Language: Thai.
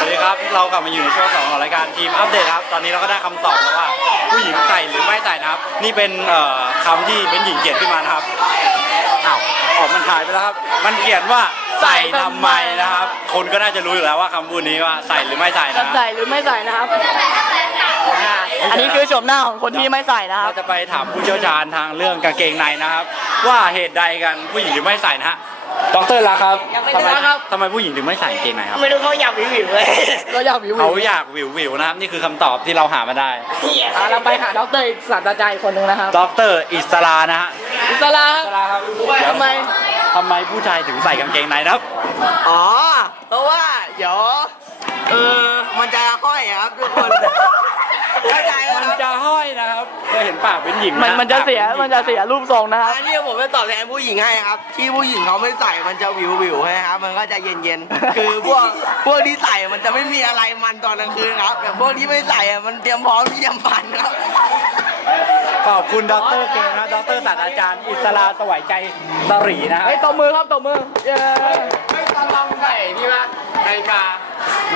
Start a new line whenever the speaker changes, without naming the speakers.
วัสดีครับเรากลับมาอยู่ในช่วง2ของรายการทีมอัปเดตครับตอนนี้เราก็ได้คำตอบแล้วว่าผู้หญิงใส่หรือไม่ใส่นะครับนี่เป็นคำที่เป็นหญิงเขียนขึ้นมานะครับอ้าวออกมันหายไปแล้วครับมันเขียนว่าใส่ทำไมนะครับคนก็น่าจะรู้อยู่แล้วว่าคำพูดนี้ว่าใส่หรือไม่ใส่นะ
ใส่หรือไม่ใส่นะครับอันนี้คือโฉมหน้าของคนที่ไม่ใส่นะครับ
เราจะไปถามผู้เชี่ยวชาญทางเรื่องกางเกงในนะครับว่าเหตุใดกันผู้หญิงหรือไม่ใส่นะฮะดร.ละครับทำไมผู้หญิงถึงไม่ใส่กางเกงในครับ
ไม่รู้เขาอยากวิวเลย
เราอยากวิว
เขาอยากวิวนะครับนี่คือคำตอบที่เราหามาได้
เราไปหาดรอีกศาสตราจารย์อีกคนหนึ่งนะครับ
ดร.อิสรานะฮะ
อิสระ
อิสราครับ
ทำไม
ผู้ชายถึงใส่กางเกงในนะครับ
อ๋อ เพราะว่าเดี๋ยวมันจะห้อยครับทุกคนเข้าใจไหม
มัน
ครับ
จะห้อยนะครับเคยเห็นปากเป็นหญิงไห
มันจะเสียรูปทรงนะครับ
อันนี้ผมจะตอบแทนผู้หญิงให้ครับ ที่ผู้หญิงเขาไม่ใส่มันจะวิวให้ครับ มันก็จะเย็นๆ คือพวกที่ใส่มันจะไม่มีอะไรมันตอนกลางคืนครับแต่พวกที่ไม่ใส่มันเตรียมพร้อมที่จะฟันครับ
ขอบคุณดร.เกนะดร.ศาสตราจารย์อิสราสวัยใจสรีนะครับ
เฮ้ยตบมือครับตบมือเย้
ไม่ต้องใส่นี่ป่ะนาฬิกา